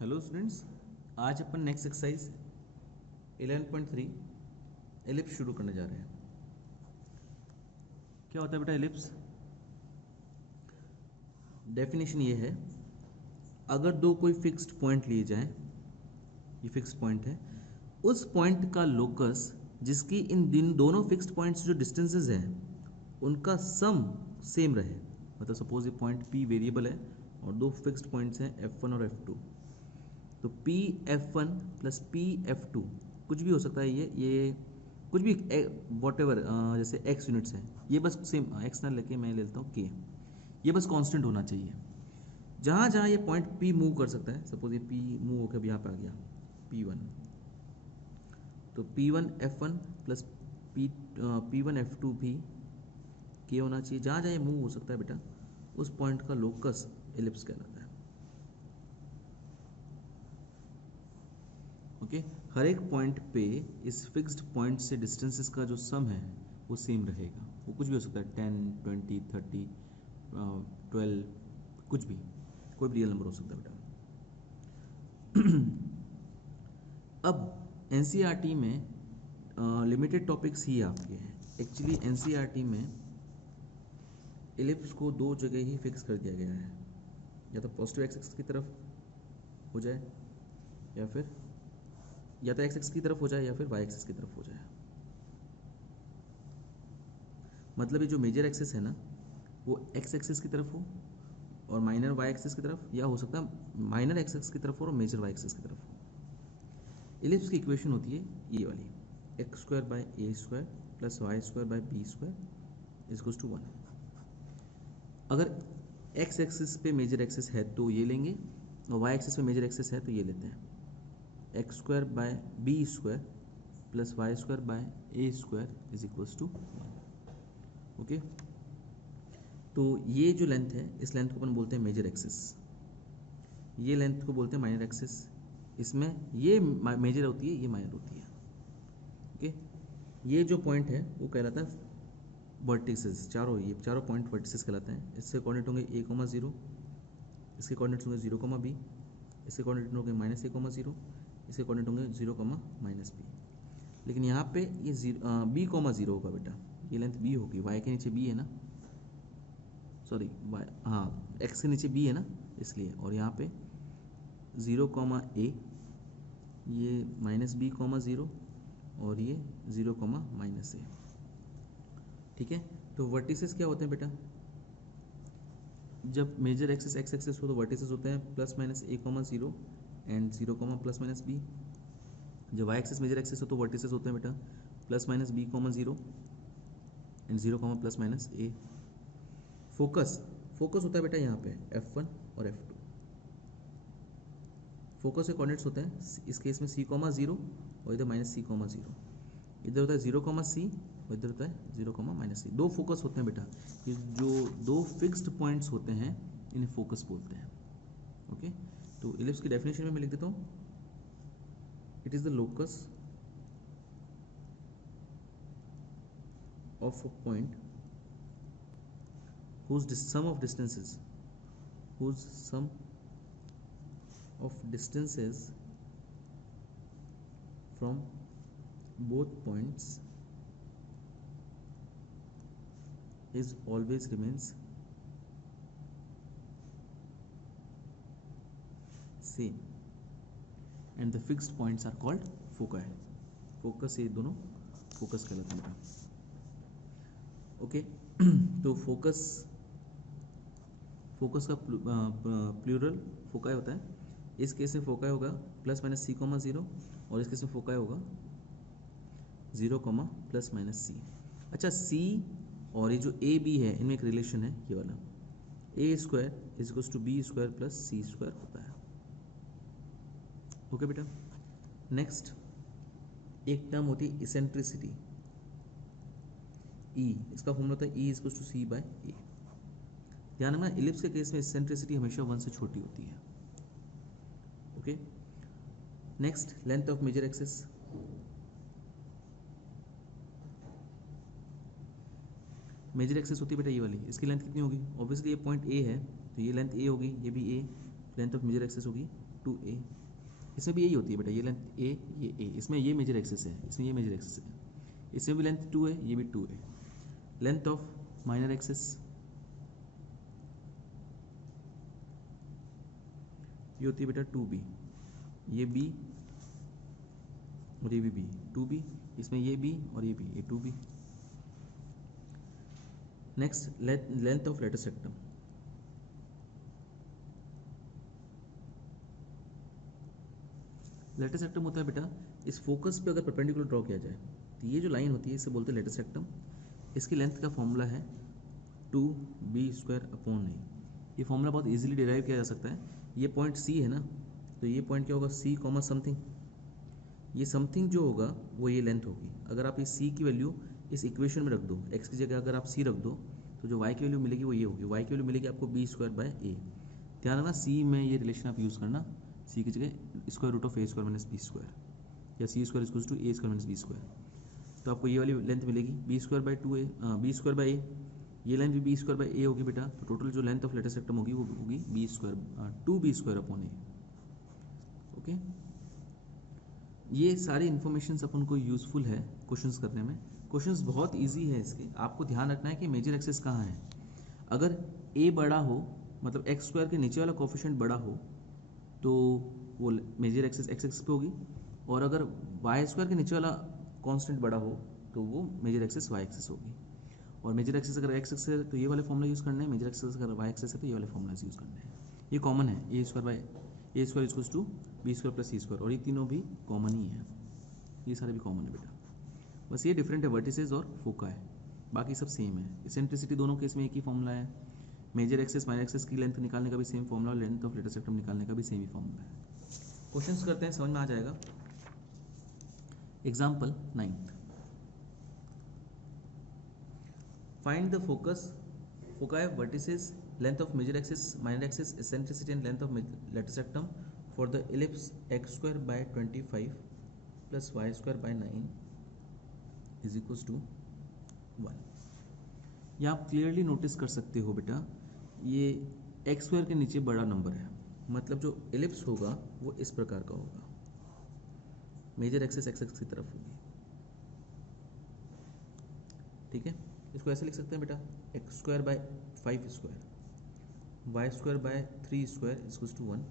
Hello students, आज अपन next exercise 11.3 ellipse शुरू करने जा रहे हैं। क्या होता है बेटा एलिप्स? डेफिनेशन ये है, अगर दो कोई फिक्स्ड पॉइंट लिए जाएं, ये फिक्स्ड पॉइंट है, उस पॉइंट का लोकस जिसकी इन दिन दोनों फिक्स्ड पॉइंट्स जो डिस्टेंसेस हैं उनका सम सेम रहे। मतलब सपोज ये पॉइंट P वेरिएबल है और दो फिक्स्ड पॉइंट्स हैं F1 और F2, तो P F one plus P F two कुछ भी हो सकता है। ये कुछ भी वॉट एवर, जैसे एक्स यूनिट्स हैं, ये बस सेम एक्स ना लेके मैं ले लेता हूँ के, ये बस कांस्टेंट होना चाहिए। जहाँ जहाँ ये पॉइंट पी मूव कर सकता है, सपोज ये पी मूव होकर यहाँ पे आ गया पी वन, तो P one F one plus P one F two भी के होना चाहिए। जहाँ जहाँ ये मूव हो सकता है बेटा, उस पॉइंट का लोकस एलिप्स कहलाता है। ओके, हर एक पॉइंट पे इस फिक्स्ड पॉइंट से डिस्टेंसेस का जो सम है वो सेम रहेगा। वो कुछ भी हो सकता है, 10, 20, 30, 12, कुछ भी, कोई भी रियल नंबर हो सकता है बेटा। अब एनसीईआरटी में लिमिटेड टॉपिक्स ही आपके हैं। एक्चुअली एनसीईआरटी में एलिप्स को दो जगह ही फिक्स कर दिया गया है, या तो पॉजिटिव एक्स एक्सिस की तरफ हो जाए या तो एक्स एक्स की तरफ हो जाए या फिर वाई एक्सिस की तरफ हो जाए। मतलब ये जो मेजर एक्सिस है ना, वो एक्स एक्सिस की तरफ हो और माइनर वाई एक्सिस की तरफ, या हो सकता है माइनर एक्स एक्सिस की तरफ हो और मेजर वाई एक्सिस की तरफ हो। एलिप्स की इक्वेशन होती है ये वाली, x square by a square plus y square by b square is to 1। अगर एक्स एक्सिस पे मेजर एक्सिस है तो ये लेंगे, और वाई एक्सिस पे मेजर एक्सिस है तो ये लेते हैं। X square by b square plus y square by a square is equals to 1। Okay, तो ये जो लेंथ है, इस लेंथ को अपन बोलते हैं मेजर एक्सिस, ये लेंथ को बोलते हैं माइनर एक्सिस। इसमें ये मेजर होती है, ये माइनर होती है। ओके, ये जो पॉइंट है वो कहलाता है वर्टिसेस। चारों ये चारों पॉइंट वर्टिसेस कहलाते हैं। इससे कोऑर्डिनेट होंगे a,0, इसके कोऑर्डिनेट्स होंगे 0,b, इसके कोऑर्डिनेट होंगे -a,0, इसके कोऑर्डिनेट होंगे 0,-b। लेकिन यहाँ पे ये b,0 होगा बेटा, ये लेंथ b होगी। y के नीचे b है ना, सॉरी y, हाँ x के नीचे b है ना, इसलिए। और यहाँ पे 0,a, ये -b,0 और ये 0,-a। ठीक है, तो वर्टिसेस क्या होते हैं बेटा? जब मेजर एक्सिस एक्स एक्सिस हो तो वर्टिसेस होते हैं +-a,0 एंड 0,+-b। जब वाई एक्सिस मेजर एक्सिस हो तो वर्टिसेस होते हैं बेटा +-b,0 एंड 0,+-a। फोकस होता है बेटा यहाँ पे F1 और F2। फोकस के कोऑर्डिनेट्स होते हैं इस केस में c,0 और इधर -c,0। इधर होता है 0,c और इधर होता है 0,-c। दो फोकस होते हैं बेटा, ये जो दो फिक्स्ड पॉइंट्स होते हैं इन्हें फोकस बोलते हैं। ओके, तो इलिप्स की डेफिनेशन में मैं लिख देता हूँ, it is the locus of a point whose sum of distances from both points is always remains same and the fixed points are called foci। Focus, ये दोनों फोकस कहलाते हैं। ओके, तो फोकस का प्लूरल फोकाई होता है। इस case में फोकाई होगा +-c,0 और इस केस में फोकाई होगा 0,+-c। अच्छा, c और ये जो ए बी है इनमें एक रिलेशन है, ये वाला a² = b² + c² होता है। ओके बेटा, नेक्स्ट एक टर्म होती है इसेंट्रिसिटी, E। इसका फॉर्मूला होता है E = c/a। ध्यान रखना, इलिप्स के केस में इसेंट्रिसिटी हमेशा 1 से छोटी होती है। Okay, next length of major axis. Major axis होती है बेटा ये वाली, इसकी लेंथ कितनी होगी? ऑब्वियसली ये पॉइंट A है तो ये लेंथ A होगी, ये भी A, length of major axis होगी 2a। इसमें भी यही होती है बेटा, ये लेंथ a, इसमें ये मेजर एक्सेस है, इसमें ये मेजर एक्सेस है, इसमें भी लेंथ 2 है, ये भी 2 है। लेंथ ऑफ माइनर एक्सेस ये होती है बेटा 2b, ये b और ये भी b, 2b, इसमें ये b और ये b, ये 2b। Next length of latus सेक्टम, letter सेक्टम होता है बेटा इस फोकस पे अगर परपेंडिकुलर ड्रॉ किया जाए तो ये जो लाइन होती है इसे बोलते हैं लेटर सेक्टम। इसकी लेंथ का फॉर्मूला है 2b² a। ये फॉर्मूला बहुत इजीली डिराइव किया जा सकता है। ये पॉइंट c है ना, तो ये पॉइंट क्या होगा, c कॉमा समथिंग, ये समथिंग जो होगा वो ये लेंथ होगी। अगर आप इस c की वैल्यू इस इक्वेशन में रख दो, x की जगह अगर आप c रख दो तो जो y की वैल्यू मिलेगी वो ये होगी, y की वैल्यू मिलेगी आपको b²/a। ध्यान रखना c में ये रिलेशन आप यूज़ करना, c की जगह square root of a² - b² या c² = a² - b²। तो आपको ये वाली लेंथ मिलेगी b²/2a, b²/a, ये लेंथ भी b²/a होगी बेटा। तो टोटल जो लेंथ ऑफ लेटर सेक्टम होगी वो होगी 2b²/a। ओके, ये सारी इन्फॉर्मेशन अपन को यूज़फुल है क्वेश्चंस करने में। क्वेश्चंस बहुत इजी है इसके, आपको ध्यान रखना है कि मेजर एक्सेस कहाँ है। अगर a बड़ा हो, मतलब x² के नीचे वाला कोफिशिएंट बड़ा हो तो वो मेजर एक्सेस x एक्सिस पे होगी, और अगर y² के नीचे वाला कांस्टेंट बड़ा हो तो वो मेजर एक्सेस y एक्सिस होगी। और मेजर एक्सेस अगर x एक्सिस है तो ये वाले फॉर्मूला यूज़ करना है, मेजर एक्सेस अगर y एक्सिस है तो ये वाले फॉर्मूला यूज़ करना है। ये कॉमन है, a² = b² + c², और ये तीनों भी कॉमन ही है, ये सारे भी कॉमन है बेटा। बस ये डिफरेंट है वर्टिसेस और फोका है, बाकी सब सेम है। इसेंट्रिसिटी दोनों केस में एक ही फॉर्मूला है, मेजर एक्सेस माइनर एक्सेस की लेंथ निकालने का भी same formula, length of latus rectum निकालने का भी सेम ही फॉर्मूला है। क्वेश्चंस करते हैं, समझ में आ जाएगा। Example 9th, find the focus, foci, vertices, length of major axis, minor axis, eccentricity and length of latus rectum for the ellipse x²/25 + y²/9 = 1। यहाँ आप क्लियरली नोटिस कर सकते हो बेटा, ये x² के नीचे बड़ा नंबर है, मतलब जो इलिप्स होगा वो इस प्रकार का होगा, मेजर एक्सेस x एक्सिस की तरफ होगी। ठीक है, इसको ऐसे लिख सकते हैं बेटा, x²/5² y²/3² = 1।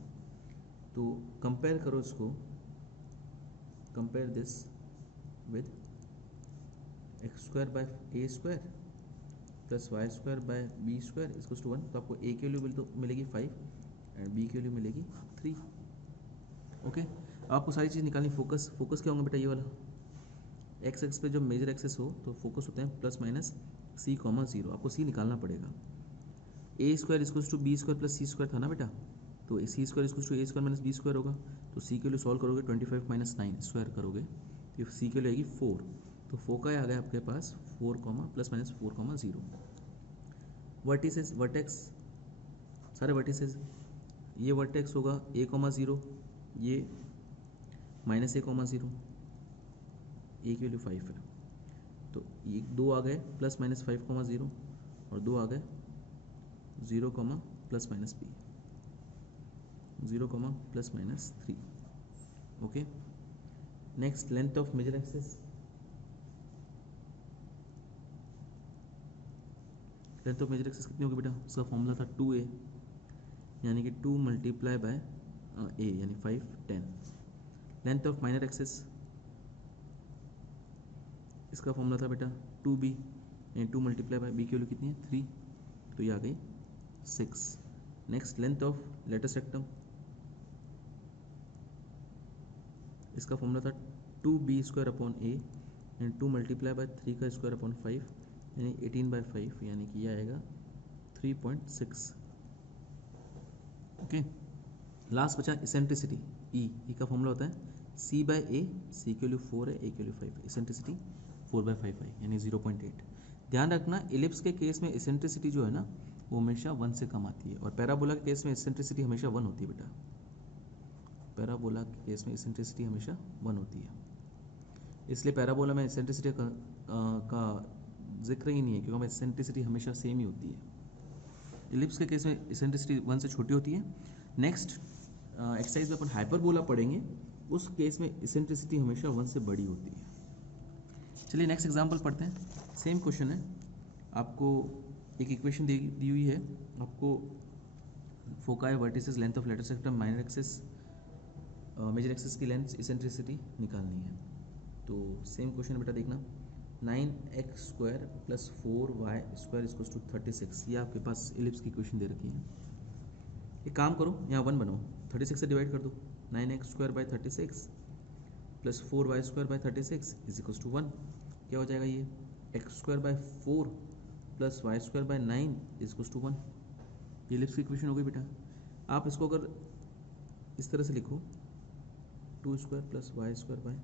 तो कंपेयर करो इसको, compare this with x²/a² + y²/b² = 1। तो आपको a की वैल्यू मिलेगी 5 एंड b की वैल्यू मिलेगी 3। ओके, आपको सारी चीज़ निकालनी। फोकस, फोकस क्या होगा बेटा, ये वाला x एक्स पे जो मेजर एक्सेस हो तो फोकस होते हैं ±c, 0। आपको c निकालना पड़ेगा। a² = b² + c² था ना बेटा, तो c² = a² - b² होगा। तो c के लिए सॉल्व करोगे 25 - 9 स्क्वायर करोगे तो c के लिए आएगी 4। तो फोका आ गया आपके पास 4, ±4, 0। वर्टिसेस, वर्टेक्स, सारे वर्टिसेस, ये वर्टेक्स होगा a, 0, ये -a, 0, a की वैल्यू 5 है, तो ये 2 आ गए ±5, 0, और 2 आ गए 0, ±b, 0, ±3। Okay, next length of major axis, length of major axis कितनी होगी बेटा, उसका फॉर्मूला था 2a, यानी कि 2 × a यानी 5, 10। लेंथ ऑफ माइनर एक्सेस, इसका फॉर्मूला था बेटा 2b, यानी 2 × b की वैल्यू कितनी है 3, तो ये आ गई 6। नेक्स्ट लेंथ ऑफ लेटर सेक्टम, इसका फॉर्मूला था 2b²/a, यानी 2 × 3² 5, यानी 18/5, यानी कि ये आएगा 3.6। ओके, लास्ट बचा इसेंट्रिसिटी, ई का फॉर्मूला होता है c/a, c की वैल्यू 4 है, a की वैल्यू 5 है, इसेंट्रिसिटी 4/5 है, यानी 0.8। ध्यान रखना, इलिप्स के केस में इसेंट्रिसिटी जो है ना वो हमेशा 1 से कम आती है, और पैराबोला के केस में इसेंट्रिसिटी हमेशा 1 होती है बेटा। पैराबोला के केस में इसेंट्रिसिटी हमेशा 1 होती है, इसलिए पैराबोला में इसेंट्रिसिटी का जिक्र ही नहीं है, क्योंकि इसेंट्रिसिटी हमेशा सेम ही होती है। इलिप्स के केस में इसेंट्रिसिटी 1 से छोटी होती है, नेक्स्ट एक्सरसाइज में अपन हाइपरबोला पढ़ेंगे, उस केस में इसेंट्रिसिटी हमेशा 1 से बड़ी होती है। चलिए नेक्स्ट एग्जांपल पढ़ते हैं। सेम क्वेश्चन है, आपको एक इक्वेशन दी हुई है, आपको foci vertices length of latus rectum minor axis major axis की लेंथ इसेंट्रिसिटी निकालनी है। तो सेम क्वेश्चन बेटा देखना, 9x² + 4y² = 36, ये आपके पास एलिप्स की इक्वेशन दे रखी है। एक काम करो, यहाँ 1 बनाओ, 36 से डिवाइड कर दो, 9x² / 36 + 4y² / 36 = 1। क्या हो जाएगा ये, x² / 4 + y² / 9 = 1। ये एलिप्स की इक्वेशन हो गई बेटा। आप इसको अगर इस तरह से लिखो, 2² + y² /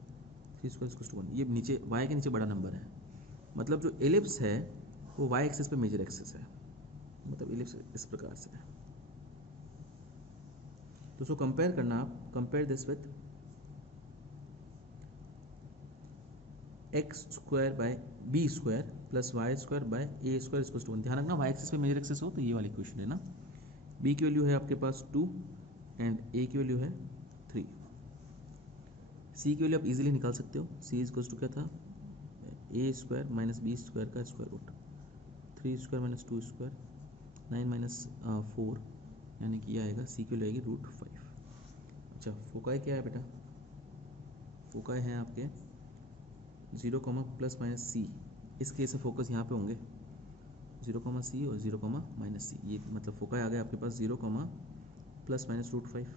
3² = 1, ये नीचे y के नीचे बड़ा नंबर है, मतलब जो एलिप्स है वो y एक्सिस पे मेजर एक्सिस है, मतलब एलिप्स इस प्रकार से है। तो उसको कंपेयर करना, आप compare this with x² / b² + y² / a² = 1। ध्यान रखना y एक्सिस पे मेजर एक्सिस हो तो ये वाली इक्वेशन है ना। b की वैल्यू है आपके पास 2 एंड a की वैल्यू है 3। c की वैल्यू आप इजीली निकाल सकते हो, c = क्या था, a² - b² का स्क्वायर रूट, 3² - 2², 9 - 4, यानी कि ये आएगा c की वैल्यू आएगी √5। अच्छा, फोकाई क्या है बेटा, फोकाई है आपके 0, ±c। इस केस से फोकस यहाँ पे होंगे 0, c और 0, -c, ये मतलब फोकाई आ गया आपके पास 0, ±√5।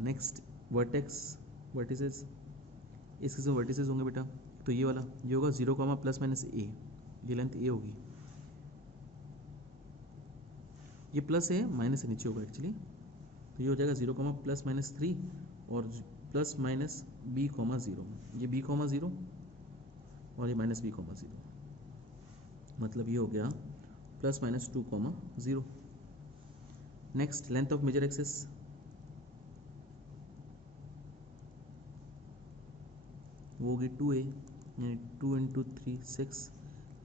नेक्स्ट वर्टिसेस, इस केस में वर्टिसेस होंगे बेटा, तो ये वाला ये होगा 0, ±a, ये लेंथ a होगी, ये प्लस है माइनस से नीचे होगा एक्चुअली, तो ये हो जाएगा 0, ±3 और ±b, 0, ये b, 0 और ये -b, 0, मतलब ये हो गया ±2, 0। Next length of major axis, वो होगी 2a, यानी 2 × 3 6।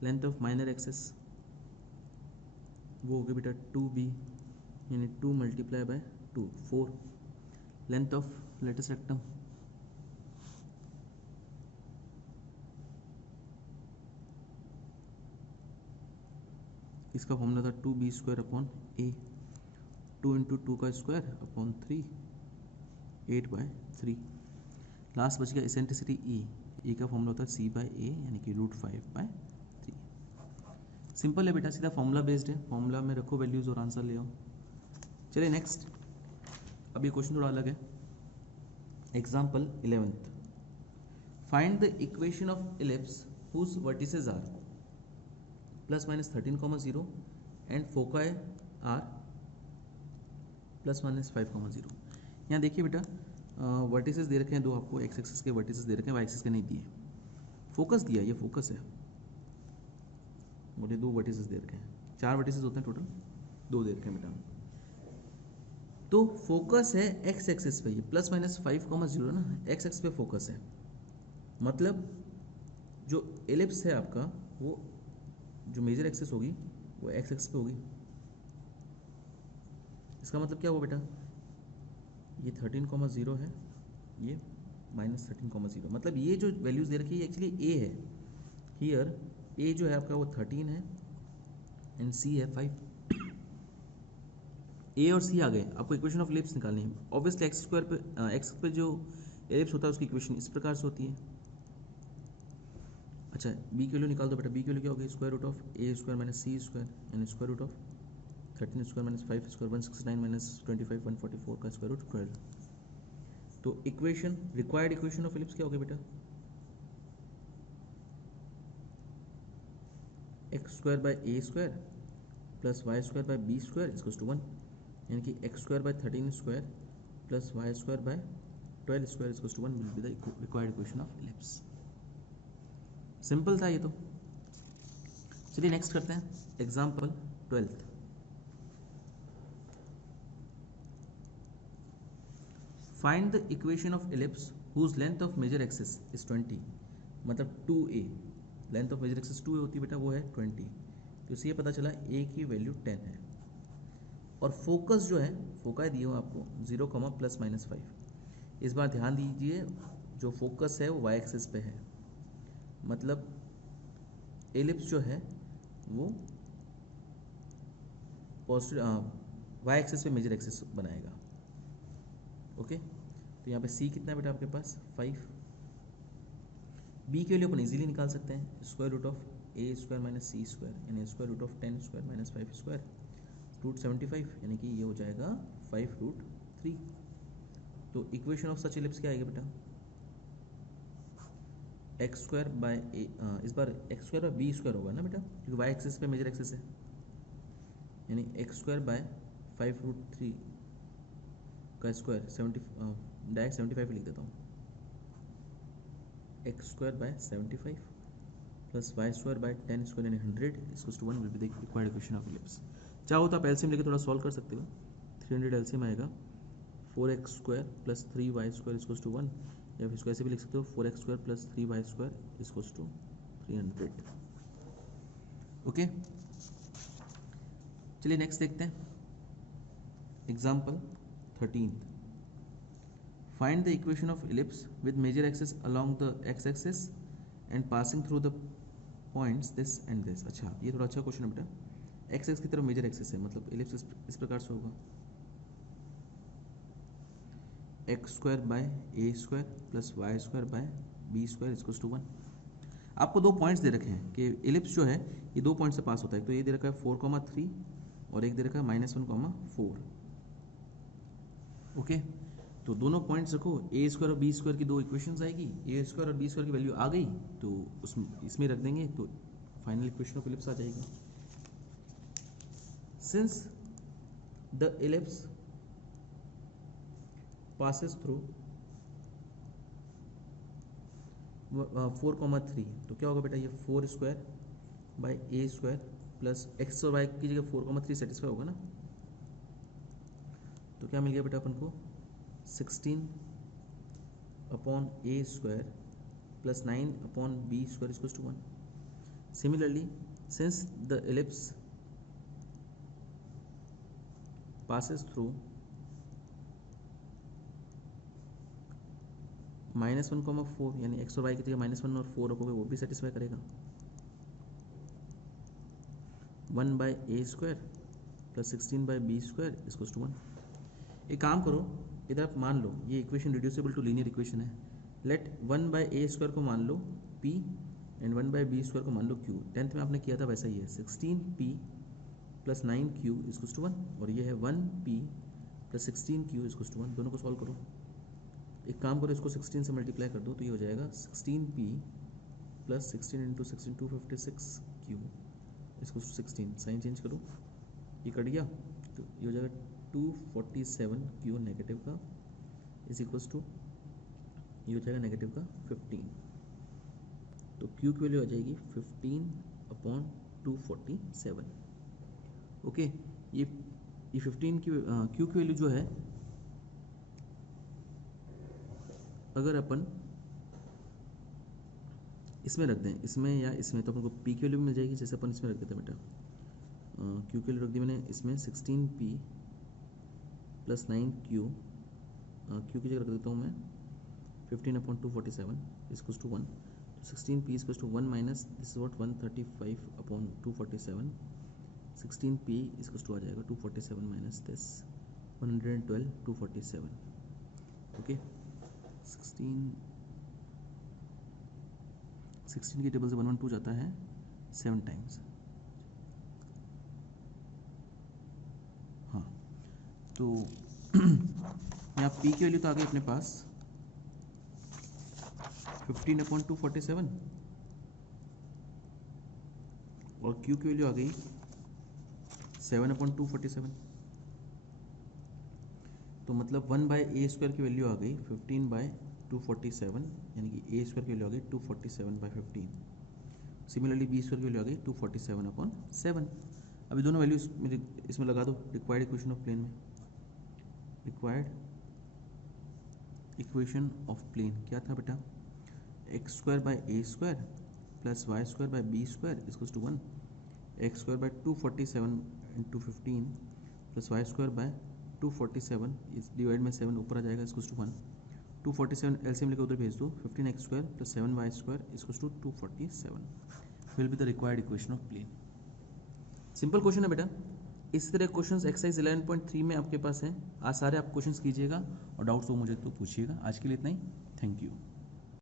लेंथ ऑफ माइनर एक्सिस वो होगी बेटा 2b, यानी 2 × 2 4। लेंथ ऑफ लेटर सेक्टम इसका फॉर्मूला था 2b²/a, 2 × 2 का स्क्वायर अपॉन 3, 8/3। लास्ट बच गया इसेंट्रिसिटी e का फॉर्मूला होता है c/a, यानी कि √5/3। सिंपल है बेटा, सीधा फॉर्मूला बेस्ड है, फॉर्मूला में रखो वैल्यूज और आंसर ले आओ। चलिए नेक्स्ट, अब ये क्वेश्चन थोड़ा अलग है। Example 11th, find the equation of ellipse whose vertices are ±13, 0 and foci are ±5, 0। यहाँ देखिए बेटा, वर्टिसेस दे रखे हैं दो आपको, एक्स एक्सिस के वर्टिसेस दे रखे हैं, वाई एक्सिस के नहीं दिए। फोकस दिया, ये फोकस है, मुझे 2 वर्टिसेस दे रखे हैं, 4 वर्टिसेस होते हैं टोटल, 2 दे रखे हैं बेटा। तो फोकस है एक्स एक्सिस पे, ये ±5, 0 ना, एक्स एक्सिस पे फोकस है, मतलब जो एलिप्स है आपका, वो जो मेजर एक्सिस होगी वो एक्स एक्सिस पे होगी। इसका मतलब क्या हुआ बेटा, ये 13, 0 है, ये -13, 0, मतलब ये जो वैल्यूज दे रखी है एक्चुअली ए है। हियर ए जो है आपका वो 13 है एंड सी है 5। ए और सी आ गए, आपको इक्वेशन ऑफ एलिप्स निकालनी है। ऑब्वियसली एक्स पे जो एलिप्स होता है उसकी इक्वेशन इस प्रकार से होती है। अच्छा, बी की वैल्यू निकाल दो बेटा, बी की वैल्यू क्या होगी, √a² - c² यानी √13² - 5² 169 - 25 144 का स्क्वायर रूट 12। तो equation, required equation of ellipse क्या होगी बेटा, x² / a² + y² / b² = 1, यानी कि x² / 13² + y² / 12² = 1 will be the required equation of ellipse. Simple था ये तो। चलिए नेक्स्ट करते हैं, example 12th, find the equation of ellipse whose length of major axis is 20, मतलब 2a, length of major axis 2a होती है बेटा, वो है 20। तो इससे ये पता चला a की वैल्यू 10 है। और फोकस जो है, फोकाई दिए हो आपको 0, ±5। इस बार ध्यान दीजिए, जो फोकस है वो वाई एक्सिस पे है, मतलब एलिप्स जो है वो पॉजिटिव वाई एक्सिस पे मेजर एक्सिस बनाएगा। ओके, तो यहाँ पे सी कितना है बेटा आपके पास 5। बी के लिए अपन इजीली निकाल सकते हैं, square root of a square minus c square, यानी square root of 10 square minus 5 square, root 75, यानी कि ये हो जाएगा 5√3। तो इक्वेशन ऑफ सच एलिप्स क्या आएगा बेटा, एक्स स्क्वायर बाय ए, इस बार x square by b square होगा ना बेटा, क्योंकि वाई एक्सिस पे मेजर एक्सिस है, यानी एक्स स्क्वायर बाय 5√3 का स्क्वायर 70, डायरेक्ट 75 लिख देता हूँ, x square by 75 plus y square by 10 square यानी 100 इसको 1 will be the required equation of ellipse. चाहो तो आप एलसीएम लेके थोड़ा सॉल्व कर सकते हो, 300 एलसीएम आएगा 4x square plus 3y square equals to 1, या फिर इसको ऐसे भी लिख सकते हो 4x square plus 3y square equals to 300। Okay, चलिए नेक्स्ट देखते हैं example 13। Find the equation of ellipse with major axis along the x axis and passing through the points this and this. अच्छा, ये थोड़ा अच्छा क्वेश्चन है बेटा, x x की तरफ मेजर एक्सिस है, मतलब एलिप्स इस प्रकार से होगा, x square by a square plus y square by b square equals to 1। आपको दो पॉइंट्स दे रखे हैं कि एलिप्स जो है ये दो पॉइंट से पास होता है, तो ये दे रखा है 4,3 और एक दे रखा है -1,4। ओके, तो दोनों पॉइंट्स रखो, ए स्क्वायर और बी स्क्वायर की दो इक्वेशंस आएगी, ए स्क्वायर और बी स्क्वायर की वैल्यू आ गई तो इसमें रख देंगे तो फाइनल इक्वेशन ऑफ एलिप्स आ जाएगी। Since the ellipse passes through 4,3, तो क्या होगा बेटा, ये 4 square by a square plus x और वाई की जगह 4,3 सेटिस्फाई होगा ना, तो क्या मिल गया बेटा अपन को 16 upon a square plus 9 upon b square equals to 1। Similarly since the ellipse passes through -1,4, यानी एक्स और वाई की जगह -1 और 4 रखोगे वो भी सेटिस्फाई करेगा, 1 by a square plus 16 by b square equals to 1। एक काम करो, इधर आप मान लो ये equation reducible to linear equation है, लेट 1 बाई ए स्क्वायर को मान लो p and 1 by b square को मान लो q। 10th में आपने किया था वैसा ही है, 16p plus 9q equals to 1, और ये है 1p plus 16q equals to 1। दोनों को सॉल्व करो, एक काम करो इसको 16 से मल्टीप्लाई कर दो तो ये हो जाएगा 16p प्लस 16 इंटू 16 256q इसको 16, साइन चेंज करो, ये कट गया तो ये हो जाएगा 247q नेगेटिव का इज इक्वल्स टू, ये हो जाएगा नेगेटिव का 15, तो q की वैल्यू आ जाएगी 15/247। ओके, ये 15 की q की वैल्यू जो है अगर अपन इसमें रख दें, इसमें या इसमें, तो अपन को p की वैल्यू मिल जाएगी, जैसे अपन इसमें रख देते हैं बेटा, q की वैल्यू रख दी मैंने इसमें 16p प्लस 9q, q की जगह रख देता हूँ मैं 15/247 equals to 1, 16p equals to 1 minus this is what 135/247, 16p equals to आ जाएगा 247 माइनस दिस 112/247। ओके, 16 की टेबल से 112 जाता है 7 टाइम्स। हाँ, तो यहाँ p की वैल्यू तो आ गई अपने पास 15/247 और q की वैल्यू आ गई 7/247, तो मतलब 1 बाई ए स्क्वायर की वैल्यू आ गई 15/247, यानी कि ए स्क्वायर की वैल्यू आ गई 247/15। सिमिलरली बी स्क्वायर की वैल्यू आ गई 247/7। अभी दोनों वैल्यूज मेरे इसमें लगा दो रिक्वायर्ड इक्वेशन ऑफ प्लेन में। रिक्वायर्ड इक्वेशन ऑफ प्लेन क्या था बेटा, x square by a square plus y square by b square equals to 1, x square by 247 into 15 plus y square by 247, इस डिवाइड में 7 ऊपर आ जाएगा, इसको टू 1, 247 एलसीएम लेकर उधर भेज दो, 15x square plus 7y square इसको to 247 will be the required equation of plane. Simple question है बेटा। इसी तरह क्वेश्चंस एक्सरसाइज 11.3 में आपके पास हैं, आज सारे आप क्वेश्चंस कीजिएगा और डाउट्स हो मुझे तो पूछिएगा। आज के लिए इतना ही, थैंक यू।